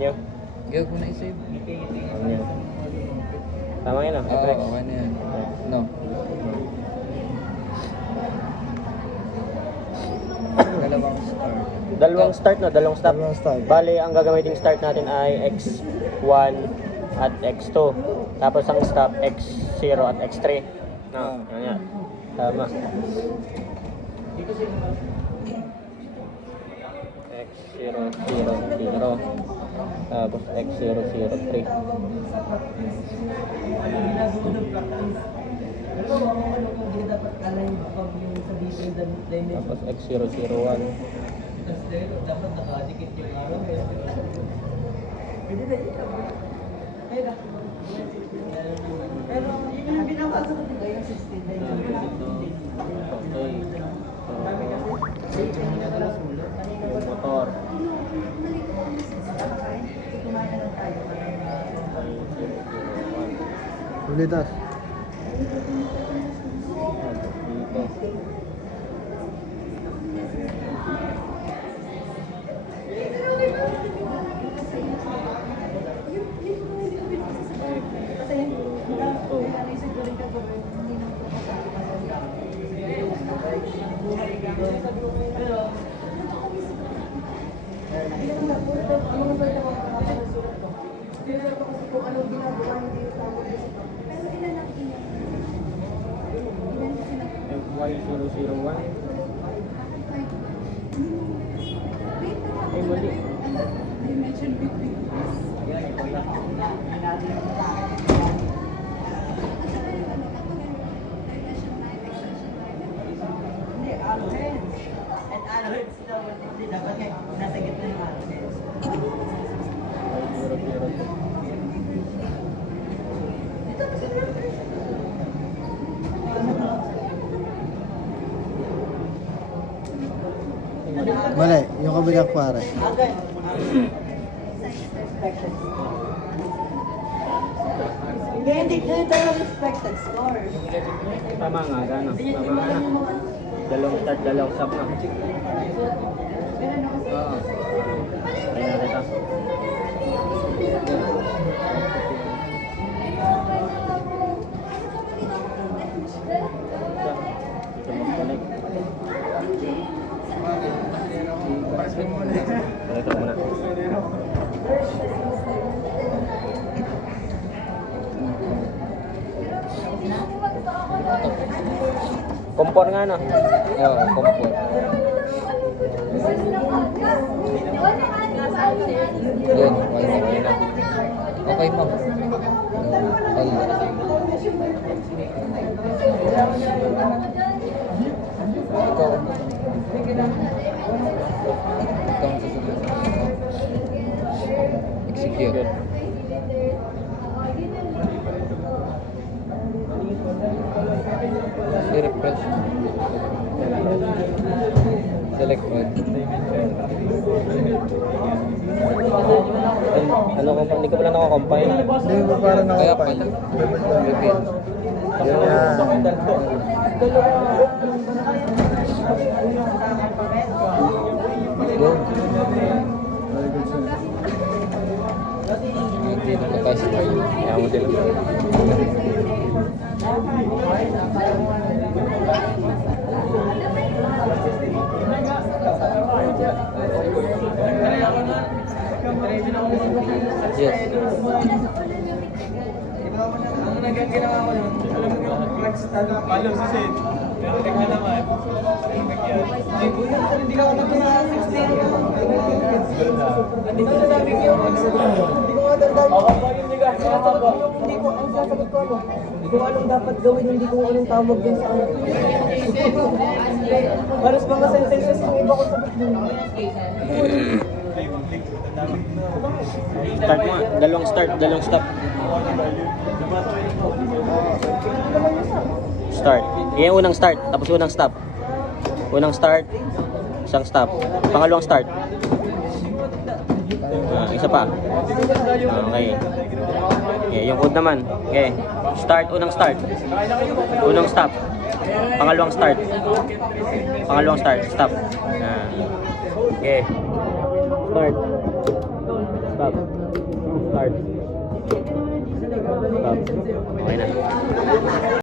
nyo. Gawag mo na i-save. Ano yan? Tama yun ah. Oo, okay na yan. No. Dalawang start. Dalawang start na, dalawang stop. Dalawang start. Bale, ang gagamiting start natin ay X1 at X2. Tapos ang stop, X0 at X3. No, yan yan. Tama. X000. Tapos X003. Tapos X001. Dapat nakadikit yung araw. Pero yung binabasa ko diba yung 16 na yun. Yung motor. Ulitas. Y001. Ay, mali. Hindi, always. And always daw, hindi dapat nga nasa gitna yung always. Y002. Mali, yung kabilang pare. Okay. Hindi tayo expected score. Tama nga, gano'n. Tama nga na. Dalawang start, dalawang stop na. Oo. Try natin ito. Connect. Connect muna. Kompor nga no? Oo, kompor. Yun, okay na. Okay, ma'am. All. Ikaw. Ito ang susunod. Execute. I-refresh. Select mode. Ano ko, hindi ko pala nakakompile. Hindi mo para Kaya nakapal. pala. Repeat. Yan. Go. Very good, sir. Okay, nakaka-start. Kaya mo din. Yes. Ang nagaginawa ko nun, alam mo yung flex talaga. Palo si Sid. Pero tingnan naman. Hindi ka ako nagkina 16. Hindi ko sasabi ko yung hindi ko nga dadali. Hindi ko ang sasagot ko ano. Hindi ko alam dapat gawin, hindi ko alam tawag din sa ano. Paras mga sentences yung iba ko sagot din. Start mo nga. Dalawang start, dalawang stop. Start. Yan yung unang start, tapos unang stop. Unang start, isang stop. Pangalawang start. Isa pa. Okay. Okay, yung code naman. Okay. Start, unang start. Unang stop. Pangalawang start. Pangalawang start, stop. Okay. Start. Stop. Start. Stop. Okay na.